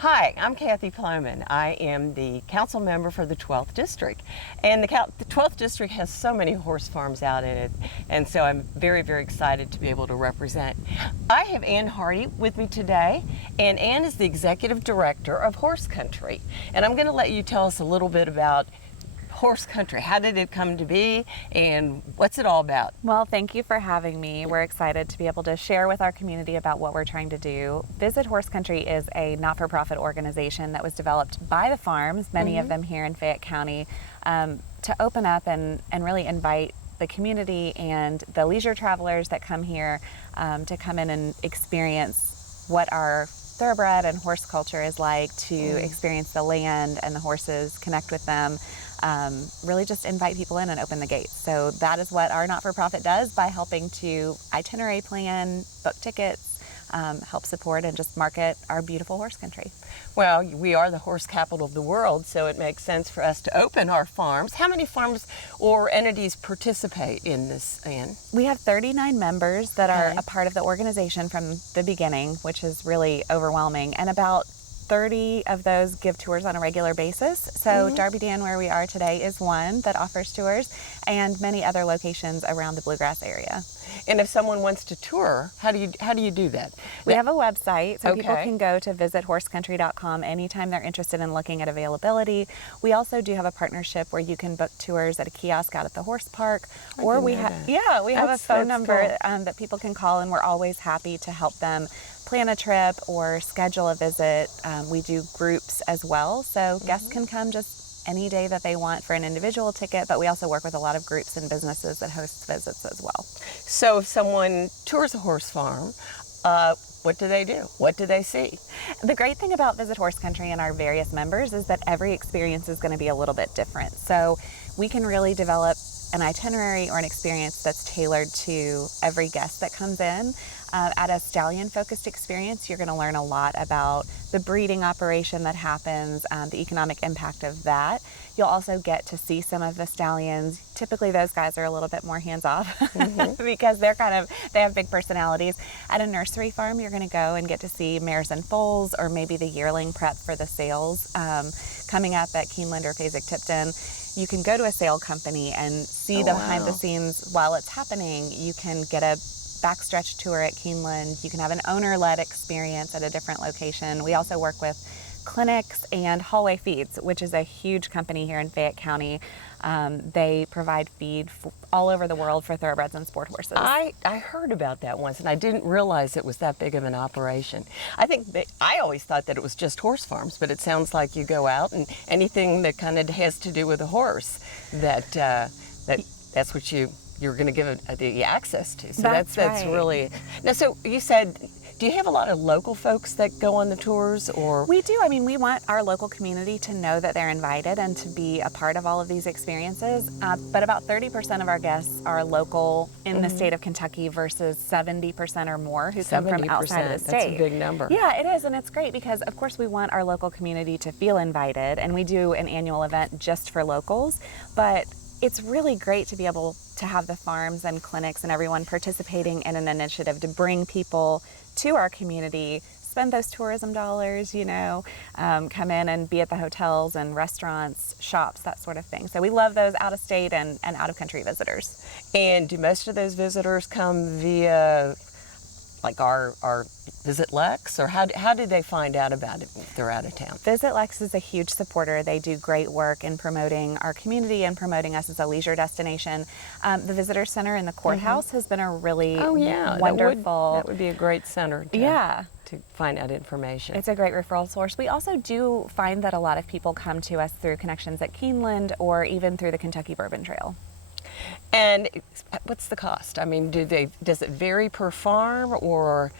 Hi, I'm Kathy Plomin. I am the council member for the 12th District. And the 12th District has so many horse farms out in it, and so I'm very, very excited to be able to represent. I have Ann Hardy with me today, and Ann is the Executive Director of Horse Country. And I'm going to let you tell us a little bit about Horse Country. How did it come to be, and what's it all about? Well, thank you for having me. We're excited to be able to share with our community about what we're trying to do. Visit Horse Country is a not-for-profit organization that was developed by the farms, many of them here in Fayette County, to open up and really invite the community and the leisure travelers that come here to come in and experience what our thoroughbred and horse culture is like, to experience the land and the horses, connect with them. Really just invite people in and open the gates. So that is what our not-for-profit does by helping to itinerary plan, book tickets, help support and just market our beautiful horse country. Well, we are the horse capital of the world, so it makes sense for us to open our farms. How many farms or entities participate in this, Ann? We have 39 members that are a part of the organization from the beginning, which is really overwhelming, and about 30 of those give tours on a regular basis. So Darby Dan, where we are today, is one that offers tours, and many other locations around the Bluegrass area. And if someone wants to tour, how do you do that? We have a website, so people can go to visithorseCountry.com anytime they're interested in looking at availability. We also do have a partnership where you can book tours at a kiosk out at the horse park, or we have a phone number that people can call, and we're always happy to help them plan a trip or schedule a visit. We do groups as well, so guests can come just any day that they want for an individual ticket, but we also work with a lot of groups and businesses that host visits as well. So if someone tours a horse farm, what do they do? What do they see? The great thing about Visit Horse Country and our various members is that every experience is going to be a little bit different. So we can really develop an itinerary or an experience that's tailored to every guest that comes in. At a stallion-focused experience, you're going to learn a lot about the breeding operation that happens, the economic impact of that. You'll also get to see some of the stallions. Typically, those guys are a little bit more hands-off because they have big personalities. At a nursery farm, you're going to go and get to see mares and foals, or maybe the yearling prep for the sales. Coming up at Keeneland or Fasig-Tipton, you can go to a sale company and see the behind the scenes while it's happening. You can get a backstretch tour at Keeneland. You can have an owner-led experience at a different location. We also work with clinics and Hallway Feeds, which is a huge company here in Fayette County. They provide feed all over the world for thoroughbreds and sport horses. I heard about that once, and I didn't realize it was that big of an operation. I always thought that it was just horse farms, but it sounds like you go out and anything that kind of has to do with a horse, that's what you're going to give it the access to. So that's really. Now, so you said, do you have a lot of local folks that go on the tours, or? We do. I mean, we want our local community to know that they're invited and to be a part of all of these experiences. But about 30% of our guests are local in the state of Kentucky versus 70% or more who come from outside of the state. That's a big number. Yeah, it is, and it's great because, of course, we want our local community to feel invited, and we do an annual event just for locals. But it's really great to be able to have the farms and clinics and everyone participating in an initiative to bring people to our community, spend those tourism dollars, come in and be at the hotels and restaurants, shops, that sort of thing. So we love those out-of-state and out-of-country visitors. And do most of those visitors come via like our Visit Lex, or how do they find out about it if they're out of town? Visit Lex is a huge supporter. They do great work in promoting our community and promoting us as a leisure destination. The Visitor Center in the courthouse has been a really wonderful. That would be a great center to find out information. It's a great referral source. We also do find that a lot of people come to us through connections at Keeneland or even through the Kentucky Bourbon Trail. And what's the cost? I mean, does it vary per farm, or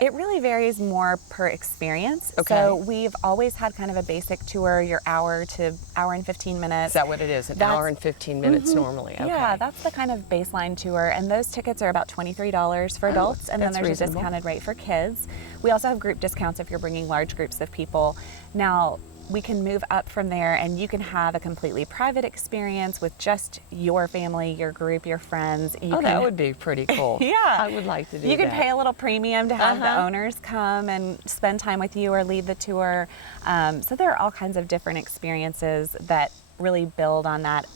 It really varies more per experience. Okay. So we've always had kind of a basic tour, your hour to hour and 15 minutes. Is that what it is? An hour and 15 minutes normally? Okay. Yeah, that's the kind of baseline tour. And those tickets are about $23 for adults, and then that's there's reasonable. a discounted rate for kids. We also have group discounts if you're bringing large groups of people. Now, we can move up from there, and you can have a completely private experience with just your family, your group, your friends. That would be pretty cool. Yeah. I would like to do that. You can pay a little premium to have the owners come and spend time with you or lead the tour. So there are all kinds of different experiences that really build on that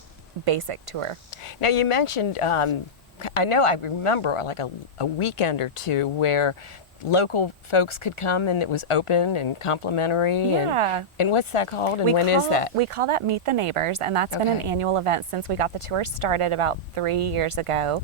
basic tour. Now you mentioned, I remember like a weekend or two where local folks could come and it was open and complimentary. Yeah. And what's that called, and when is that? We call that Meet the Neighbors, and that's been an annual event since we got the tour started about 3 years ago.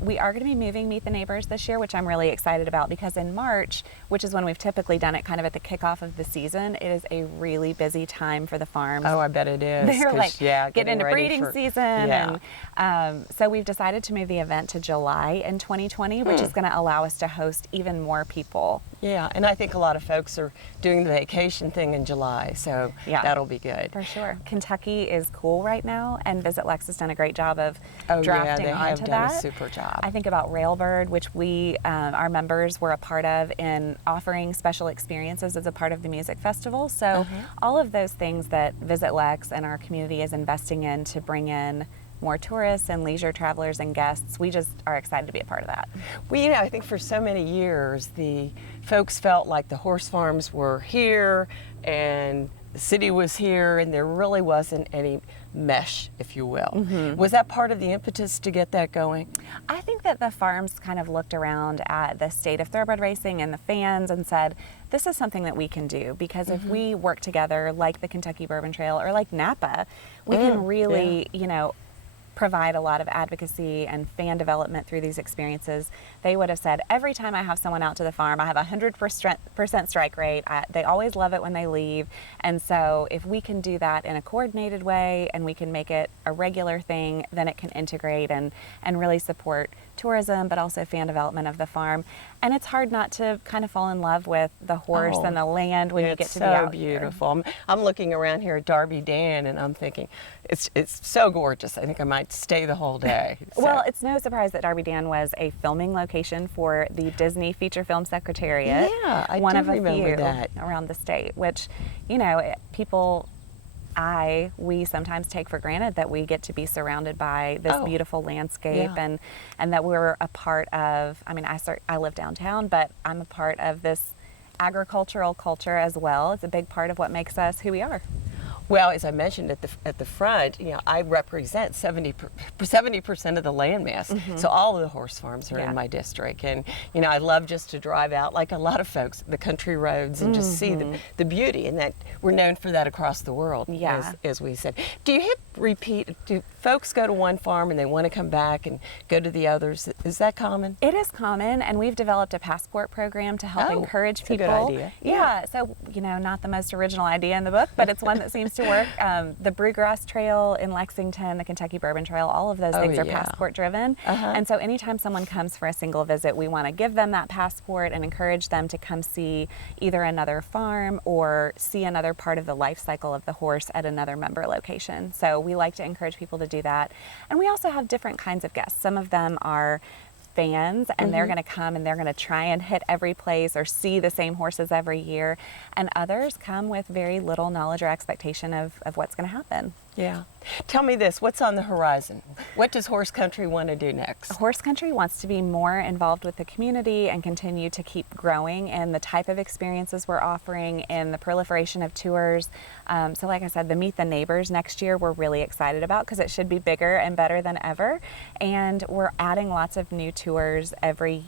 We are going to be moving Meet the Neighbors this year, which I'm really excited about, because in March, which is when we've typically done it kind of at the kickoff of the season, it is a really busy time for the farms. Oh, I bet it is. They're like getting into ready breeding for season. Yeah. And so we've decided to move the event to July in 2020, which is going to allow us to host even more people. Yeah, and I think a lot of folks are doing the vacation thing in July, so that'll be good. For sure. Kentucky is cool right now, and Visit Lex has done a great job of drafting they have onto done that. a super job. I think about Railbird, which we, our members were a part of in offering special experiences as a part of the music festival. So all of those things that Visit Lex and our community is investing in to bring in more tourists and leisure travelers and guests, we just are excited to be a part of that. Well, I think for so many years, the folks felt like the horse farms were here and the city was here, and there really wasn't any mesh, if you will. Was that part of the impetus to get that going? I think that the farms kind of looked around at the state of thoroughbred racing and the fans and said, this is something that we can do, because if we work together like the Kentucky Bourbon Trail or like Napa, we can really, provide a lot of advocacy and fan development through these experiences. They would have said, every time I have someone out to the farm, I have a 100% strike rate. They always love it when they leave. And so if we can do that in a coordinated way and we can make it a regular thing, then it can integrate and really support tourism, but also fan development of the farm. And it's hard not to kind of fall in love with the horse and the land when you get to be out beautiful. I'm looking around here at Darby Dan, and I'm thinking, it's so gorgeous. I think I might stay the whole day. So. Well, it's no surprise that Darby Dan was a filming location for the Disney Feature Film Secretariat. Yeah, I one do of a remember few that. around the state, which, we sometimes take for granted that we get to be surrounded by this beautiful landscape and that we're a part of, I live downtown, but I'm a part of this agricultural culture as well. It's a big part of what makes us who we are. Well, as I mentioned at the front, I represent 70% of the land mass. So all of the horse farms are in my district, and I love just to drive out, like a lot of folks, the country roads, and just see the beauty, and that we're known for that across the world. As we said. Do you hit repeat? Do folks go to one farm and they want to come back and go to the others? Is that common? It is common, and we've developed a passport program to help encourage that's people. A good idea. Yeah. So not the most original idea in the book, but it's one that seems to work. The Brewgrass Trail in Lexington, the Kentucky Bourbon Trail, all of those things are passport driven. And so anytime someone comes for a single visit, we want to give them that passport and encourage them to come see either another farm or see another part of the life cycle of the horse at another member location. So we like to encourage people to do that. And we also have different kinds of guests. Some of them are fans, and they're going to come and they're going to try and hit every place or see the same horses every year, and others come with very little knowledge or expectation of what's going to happen. Yeah. Tell me this, what's on the horizon? What does Horse Country want to do next? Horse Country wants to be more involved with the community and continue to keep growing in the type of experiences we're offering, in the proliferation of tours. So like I said, the Meet the Neighbors next year we're really excited about, because it should be bigger and better than ever. And we're adding lots of new tours every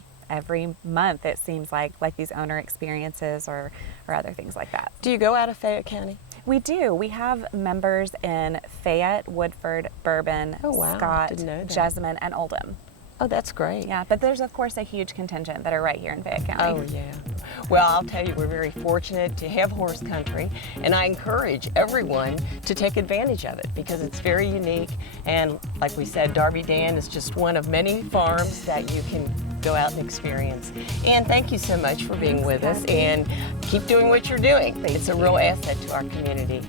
month, it seems like these owner experiences or other things like that. Do you go out of Fayette County? We do. We have members in Fayette, Woodford, Bourbon, Scott, Jessamine, and Oldham. Oh, that's great. Yeah, but there's of course a huge contingent that are right here in Fayette County. Oh, yeah. Well, I'll tell you, we're very fortunate to have Horse Country, and I encourage everyone to take advantage of it because it's very unique. And like we said, Darby Dan is just one of many farms that you can go out and experience. And thank you so much for being with us, and keep doing what you're doing. It's a real asset to our community.